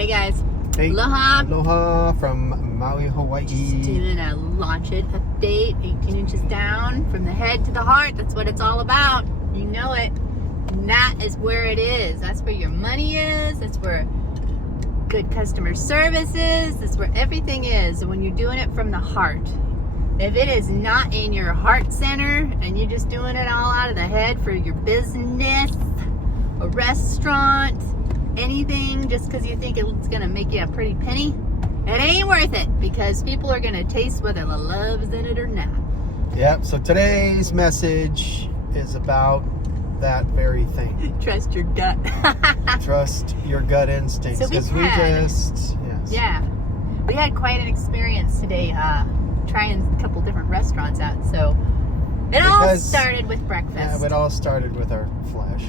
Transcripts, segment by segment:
Hey guys. Hey, Aloha. Aloha from Maui, Hawaii. Just doing a launch it update, 18 inches down from the head to the heart. That's what it's all about. You know it. And that is where it is. That's where your money is. That's where good customer service is. That's where everything is. And when you're doing it from the heart, if it is not in your heart center and you're just doing it all out of the head for your business, a restaurant, anything, just because you think it's going to make you a pretty penny, it ain't worth it, because people are going to taste whether the love is in it or not. Yep, so today's message is about that very thing. Trust your gut. Trust your gut instincts. So we had quite an experience today trying a couple different restaurants out. So it all started with breakfast. Yeah, it all started with our flesh.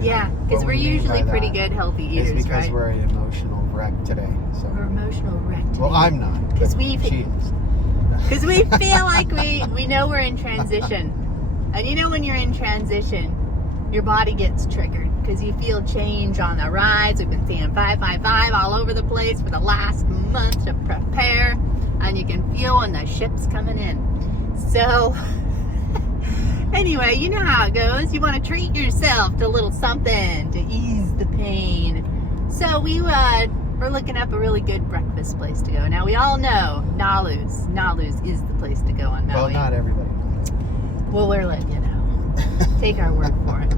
Yeah, because we're usually pretty good healthy eaters, it's because right? we're an emotional wreck today. So We're emotional wreck today. well, I'm not. Because she is. Because we feel like we know we're in transition. And you know when you're in transition, your body gets triggered because you feel change on the rise. We've been seeing 555 all over the place for the last month to prepare. And you can feel when the ship's coming in. So anyway, you know how it goes. You want to treat yourself to a little something to ease the pain. So we're looking up a really good breakfast place to go. Now we all know Nalu's is the place to go on Maui. Well, not everybody knows. Well, we're letting you know. Take our word for it.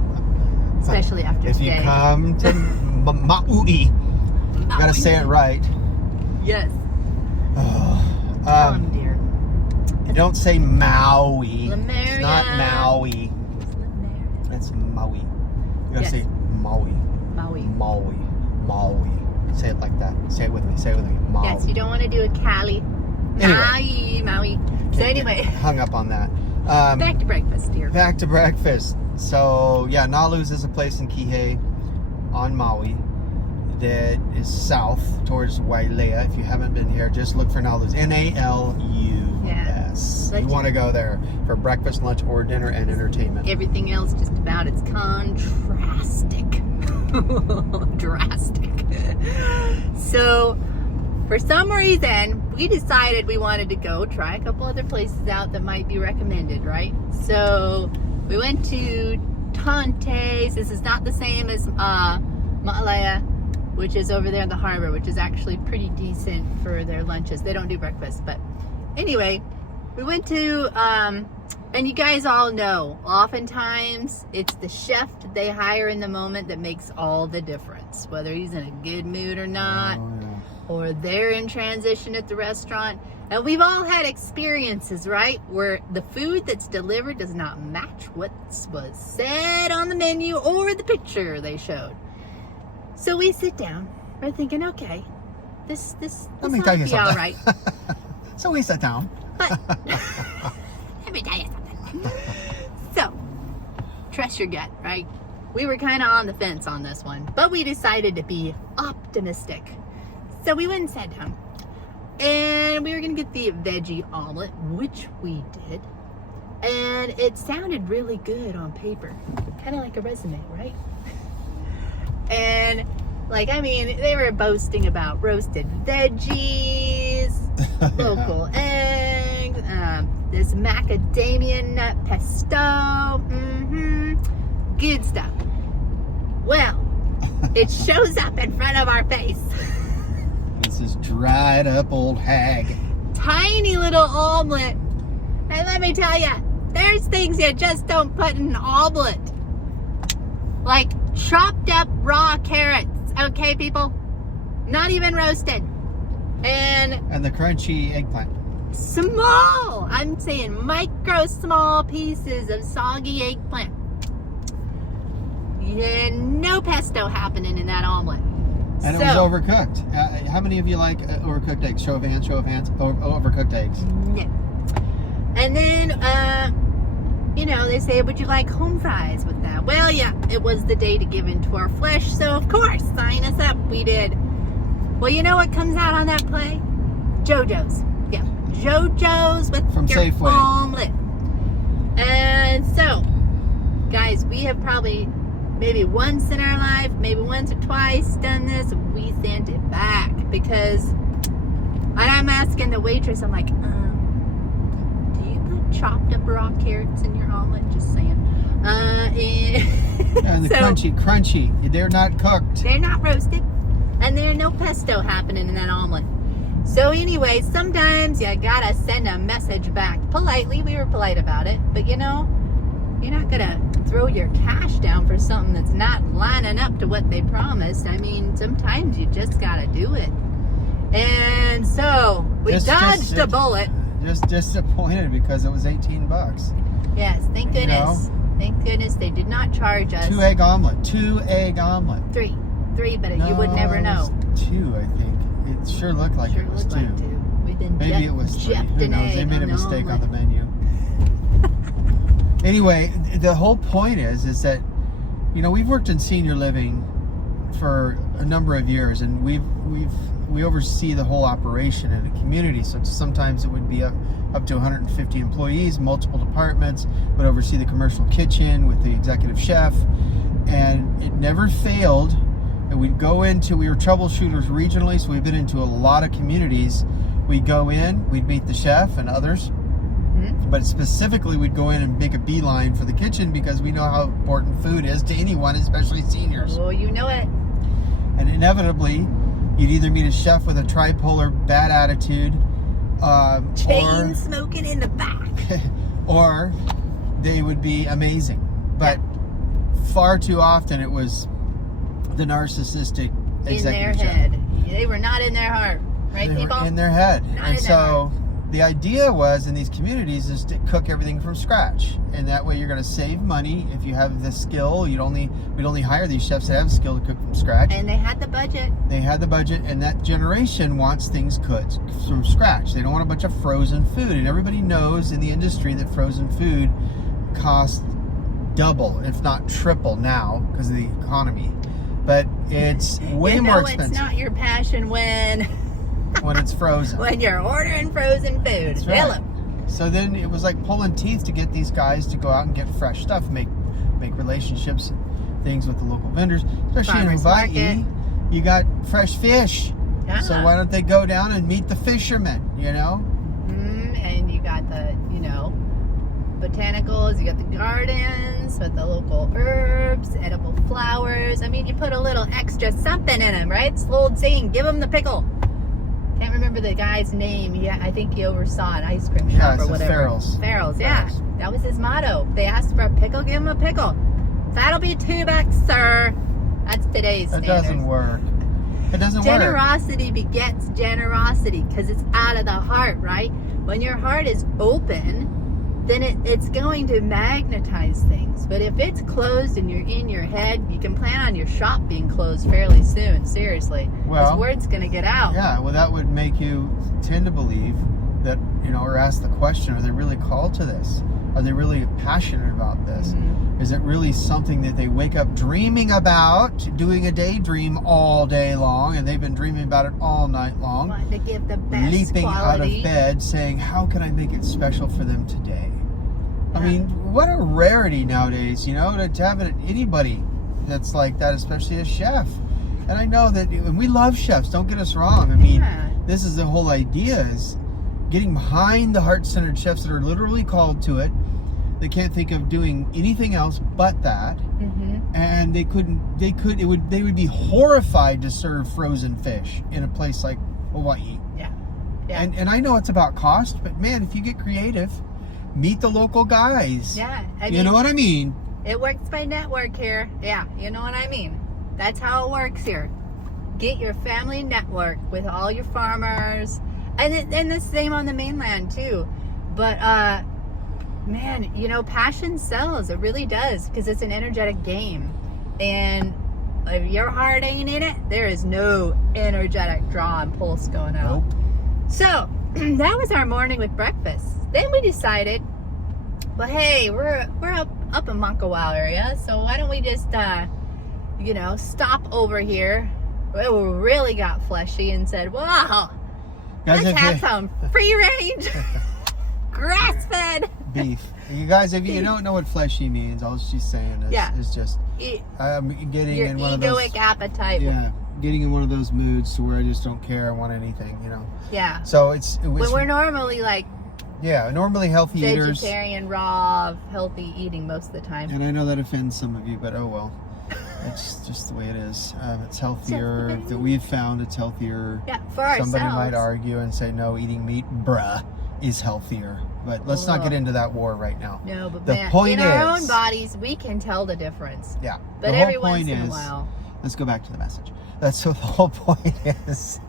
Especially after if today. you come to Maui, you gotta say it right. Yes. Tell him, dear. You don't say Maui. Lemuria. It's not Maui. It's Maui. You gotta say Maui. Maui. Say it like that. Say it with me. Say it with me. Maui. Yes, you don't want to do a Cali. Maui. So anyway. Hung up on that. Back to breakfast, dear. Back to breakfast. So, yeah, Nalu's is a place in Kihei on Maui that is south towards Wailea. If you haven't been here, just look for Nalu's. N-A-L-U-S. Yeah. You want to go there for breakfast, lunch, or dinner and entertainment. Everything else just about it's contrastic. Drastic. So, for some reason, we decided we wanted to go try a couple other places out that might be recommended, right? So, we went to Tante's. This is not the same as Ma'alea, which is over there in the harbor, which is actually pretty decent for their lunches. They don't do breakfast, but anyway, we went to, and you guys all know, oftentimes it's the chef that they hire in the moment that makes all the difference, whether he's in a good mood or not, or they're in transition at the restaurant. And we've all had experiences, right, where the food that's delivered does not match what was said on the menu or the picture they showed. So we sit down, we're thinking, okay, this Let me tell you be something. all right. So we sat down. But let me tell you something. So, trust your gut, right? We were kind of on the fence on this one, but we decided to be optimistic. So we went and sat down, and we were going to get the veggie omelet, which we did. And it sounded really good on paper, kind of like a resume, right? And they were boasting about roasted veggies, local eggs, this macadamia nut pesto, good stuff. Well, it shows up in front of our face. This is dried up old hag. Tiny little omelet. And let me tell you, there's things you just don't put in an omelet. Like chopped up raw carrots, okay, people? Not even roasted. And the crunchy eggplant. Small, I'm saying micro small pieces of soggy eggplant. Yeah, no pesto happening in that omelet. And it was overcooked. How many of you like overcooked eggs? Show of hands, overcooked eggs. No. And then, they say, would you like home fries with that? Well, yeah, it was the day to give in to our flesh, so of course, sign us up. We did. Well, you know what comes out on that play? JoJo's. Yeah, JoJo's with from your Safeway. omelet. And so, guys, we have probably maybe once in our life, maybe once or twice done this, we sent it back because, and I'm asking the waitress, I'm like, do you put chopped up raw carrots in your omelet? Just saying. And the so, crunchy. They're not cooked. They're not roasted. And there's no pesto happening in that omelet. So anyway, sometimes you gotta send a message back. Politely, we were polite about it. But you know, you're not gonna throw your cash down for something that's not lining up to what they promised. I mean, sometimes you just gotta do it. And so, we dodged a bullet. Just disappointed because it was $18. Yes, thank goodness. Thank goodness they did not charge us. 2-egg omelet. 2-egg omelet. Three, but you would never know. It was 2, I think. It sure looked like it was 2. Like 2. We've been Maybe it was 3. Who knows? They made a mistake on the menu. Anyway, the whole point is that, you know, we've worked in senior living for a number of years, and we oversee the whole operation in a community. So sometimes it would be up to 150 employees, multiple departments, would oversee the commercial kitchen with the executive chef, and it never failed. And we'd go into, we were troubleshooters regionally, so we've been into a lot of communities. We'd go in, we'd meet the chef and others, but specifically we'd go in and make a beeline for the kitchen because we know how important food is to anyone, especially seniors. Oh, you know it. And inevitably, you'd either meet a chef with a tripolar bad attitude, chain smoking in the back, or they would be amazing. But far too often it was the narcissistic executive chef. In their head. They were not in their heart, right, they people? Were in their head. Not and in their heart. The idea was in these communities is to cook everything from scratch, and that way you're going to save money. If you have the skill, we'd only hire these chefs that have skill to cook from scratch. And they had the budget. They had the budget, and that generation wants things cooked from scratch. They don't want a bunch of frozen food, and everybody knows in the industry that frozen food costs double, if not triple now because of the economy. But it's way more expensive. It's not your passion when it's frozen. When you're ordering frozen food. That's right. So then it was like pulling teeth to get these guys to go out and get fresh stuff, make relationships, things with the local vendors, especially in Hawaii. You got fresh fish. Yeah. So why don't they go down and meet the fishermen, you know? And you got the, botanicals, you got the gardens with the local herbs, edible flowers. I mean, you put a little extra something in them, right? It's the old saying, give them the pickle. Can't remember the guy's name. Yeah, I think he oversaw an ice cream shop or whatever. Farrell's, yeah. That was his motto. They asked for a pickle, give him a pickle. That'll be $2, sir. That's today's standard. That doesn't work. It doesn't work. Generosity begets generosity because it's out of the heart, right? When your heart is open, then it's going to magnetize things. But if it's closed and you're in your head, you can plan on your shop being closed fairly soon, seriously. Because word's going to get out. Yeah, well, that would make you tend to believe that, or ask the question, are they really called to this? Are they really passionate about this? Mm-hmm. Is it really something that they wake up dreaming about, doing a daydream all day long, and they've been dreaming about it all night long? Wanting to give the best leaping quality. Out of bed saying, how can I make it special for them today? I mean, what a rarity nowadays, to have anybody that's like that, especially a chef. And I know that, and we love chefs, don't get us wrong. I mean, this is the whole idea, is getting behind the heart-centered chefs that are literally called to it. They can't think of doing anything else but that. Mm-hmm. And they would be horrified to serve frozen fish in a place like Hawaii. Yeah. And I know it's about cost, but man, if you get creative, meet the local guys. Yeah. You know what I mean? It works by network here. Yeah, you know what I mean. That's how it works here. Get your family network with all your farmers. And the same on the mainland too. But man, passion sells. It really does, because it's an energetic game. And if your heart ain't in it, there is no energetic draw and pulse going out. Nope. So that was our morning with breakfast. Then we decided, well, hey, we're up in Makawao area, so why don't we just stop over here? We really got fleshy and said, wow, let's have some free range grass-fed beef. You guys, if you don't know what fleshy means, all she's saying is just I'm getting your in one of those egoic appetite. Yeah, getting in one of those moods to where I just don't care. I want anything, you know. Yeah. So it's when we're normally like normally healthy eaters, vegetarian, raw, healthy eating most of the time. and I know that offends some of you, but oh well. It's just the way it is. It's healthier that we've found. It's healthier. Yeah, for ourselves. Somebody might argue and say, no, eating meat, bruh, is healthier. But let's not get into that war right now. No, but the point in is, our own bodies, we can tell the difference. Yeah. But the every whole once point in a is, while. let's go back to the message. That's what the whole point is.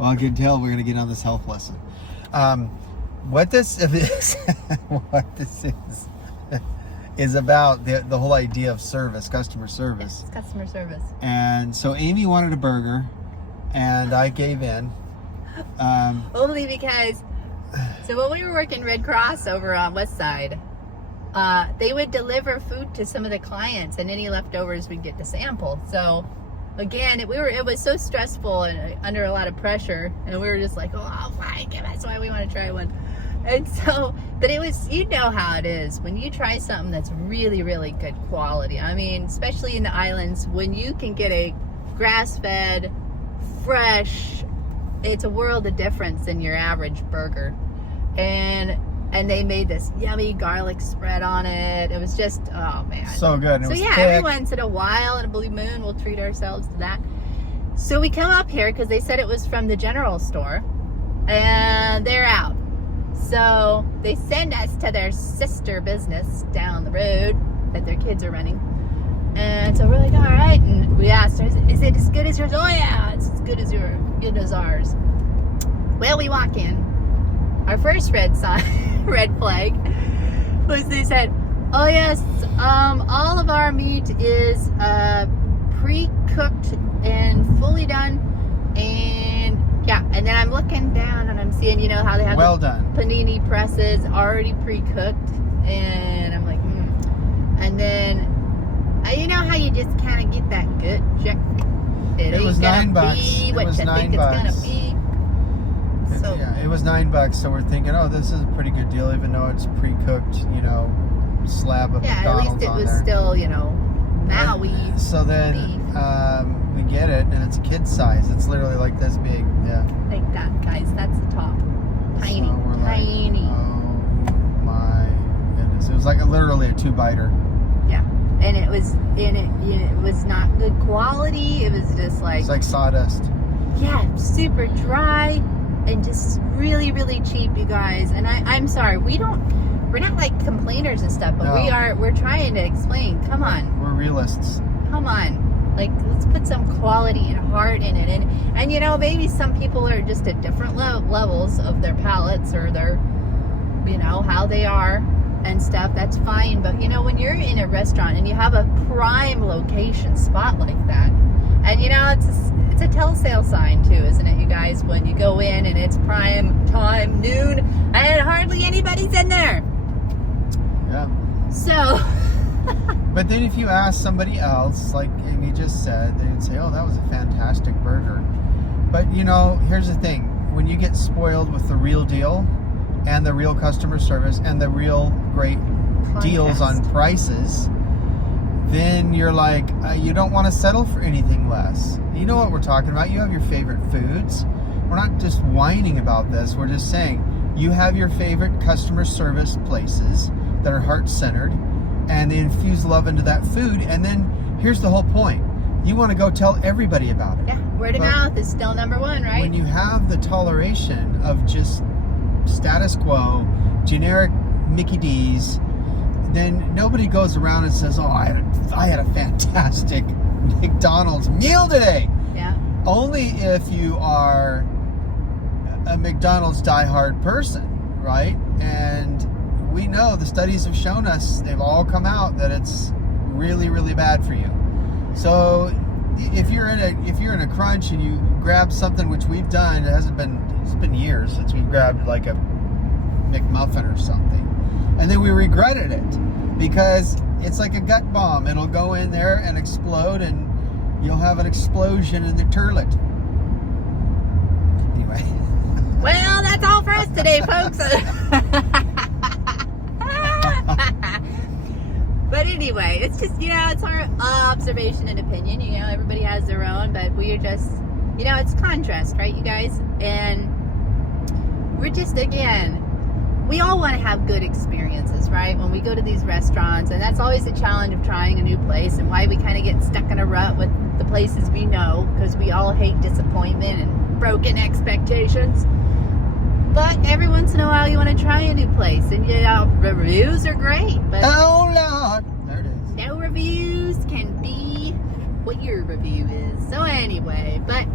Well, I can tell we're going to get on this health lesson. What this is about the whole idea of service, customer service. It's customer service. And so Amy wanted a burger, and I gave in. Only because, so when we were working Red Cross over on West Side, they would deliver food to some of the clients, and any leftovers we'd get to sample. So again, it was so stressful and under a lot of pressure, and we were just like, oh, fine, that's why we want to try one. And so, but it was, you know how it is when you try something that's really, really good quality. I mean, especially in the islands, when you can get a grass-fed, fresh, it's a world of difference than your average burger. And they made this yummy garlic spread on it. It was just, oh man. So good. So yeah, thick. every once in a while in a blue moon, we'll treat ourselves to that. So we come up here because they said it was from the general store, and they're out. So they send us to their sister business down the road that their kids are running. And so we're like, all right. And we asked her, is it as good as yours? Oh yeah, it's as good as ours. Well, we walk in. Our first red flag was they said, oh yes, all of our meat is pre-cooked and fully done. And yeah, and then I'm looking down and I'm seeing, you know, how they have panini presses already pre-cooked, and I'm like, And then, you know how you just kind of get that gut check? It was $9. What you think it's gonna be. So, yeah, it was $9. So we're thinking, oh, this is a pretty good deal, even though it's pre-cooked, you know, slab of McDonald's at least it on was there. still, you know, Maui. So then we get it, and it's kid size. It's literally like this big. Yeah. Like that, guys. That's the top. Tiny, so we're tiny. Like, oh my goodness! It was like literally a 2-biter. Yeah, and it was not good quality. It was just like, it's like sawdust. Yeah, super dry and just really, really cheap, you guys. And I'm sorry, we're not like complainers and stuff, but No. we're trying to explain. Come on. We're realists. Come on. Like, let's put some quality and heart in it. And you know, maybe some people are just at different levels of their palates or their, you know, how they are and stuff. That's fine. But you know, when you're in a restaurant and you have a prime location spot like that, and you know, it's a telltale sign too, isn't it, you guys? When you go in and it's prime time, noon, and hardly anybody's in there. Yeah. So. But then if you ask somebody else, like Amy just said, they would say, oh, that was a fantastic burger. But you know, here's the thing. When you get spoiled with the real deal and the real customer service and the real great deals on prices, then you're like, you don't want to settle for anything less. You know what we're talking about. You have your favorite foods. We're not just whining about this. We're just saying you have your favorite customer service places that are heart-centered, and they infuse love into that food. And then here's the whole point. You want to go tell everybody about it. Yeah, word of mouth is still number one, right? When you have the toleration of just status quo, generic Mickey D's, then nobody goes around and says, oh, I had a fantastic McDonald's meal today. Yeah. Only if you are a McDonald's diehard person, right? And we know the studies have shown us, they've all come out, that it's really, really bad for you. So if you're in a crunch and you grab something, which we've done, it's been years since we've grabbed like a McMuffin or something, and then we regretted it because it's like a gut bomb. It'll go in there and explode, and you'll have an explosion in the toilet. Anyway. Well, that's all for us today, folks. But anyway, it's just, it's our observation and opinion. Everybody has their own, but we are just, it's contrast, right, you guys? And we're just, again, we all want to have good experiences, right? When we go to these restaurants, and that's always the challenge of trying a new place, and why we kind of get stuck in a rut with the places we know, because we all hate disappointment and broken expectations. But every once in a while, you want to try a new place, and reviews are great, but Oh Lord, there it is. no reviews can be what your review is. So anyway, but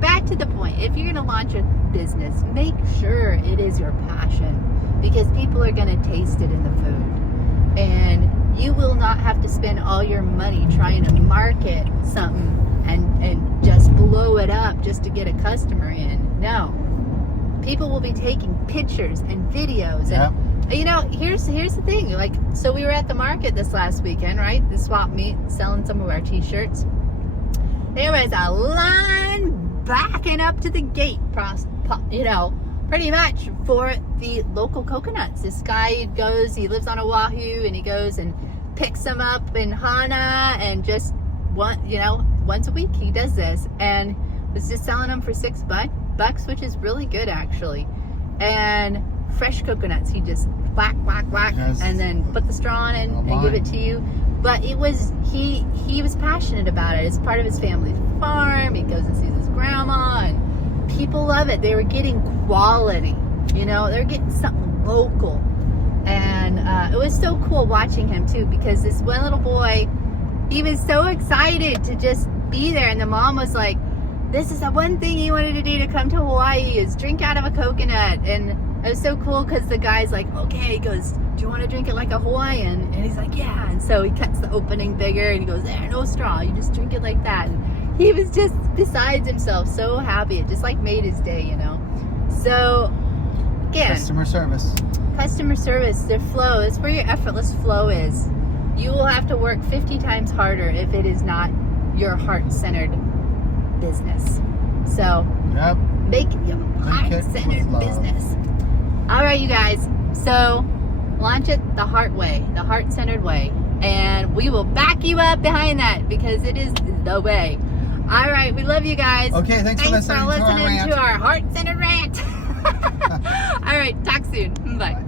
back to the point. If you're going to launch a business, make sure it is your passion, because people are going to taste it in the food, and you will not have to spend all your money trying to market something and just blow it up just to get a customer in. No. People will be taking pictures and videos, and here's the thing. Like, so we were at the market this last weekend, right? The swap meet, selling some of our t-shirts. There was a line backing up to the gate, pretty much for the local coconuts. This guy he lives on Oahu, and he goes and picks them up in Hana, and just once a week he does this, and was just selling them for $6, which is really good actually. And fresh coconuts, he just whack, Yes. and then put the straw in and give it to you. But it was he was passionate about it. It's part of his family's farm. He goes and sees his grandma, and people love it. They were getting quality, they're getting something local. And it was so cool watching him too, because this one little boy, he was so excited to just be there, and the mom was like, this is the one thing he wanted to do to come to Hawaii, is drink out of a coconut. And it was so cool, because the guy's like, okay, he goes, do you want to drink it like a Hawaiian? And he's like, yeah. And so he cuts the opening bigger, and he goes, there, no straw, you just drink it like that. And he was just besides himself, so happy. It just like made his day, So again, Customer service, their flow is where your effortless flow is. You will have to work 50 times harder if it is not your heart-centered business. So make it your heart-centered business. All right, you guys. So launch it the heart way, the heart-centered way, and we will back you up behind that, because it is the way. All right, we love you guys. Okay, thanks for listening to our heart-centered rant. All right, talk soon. Bye.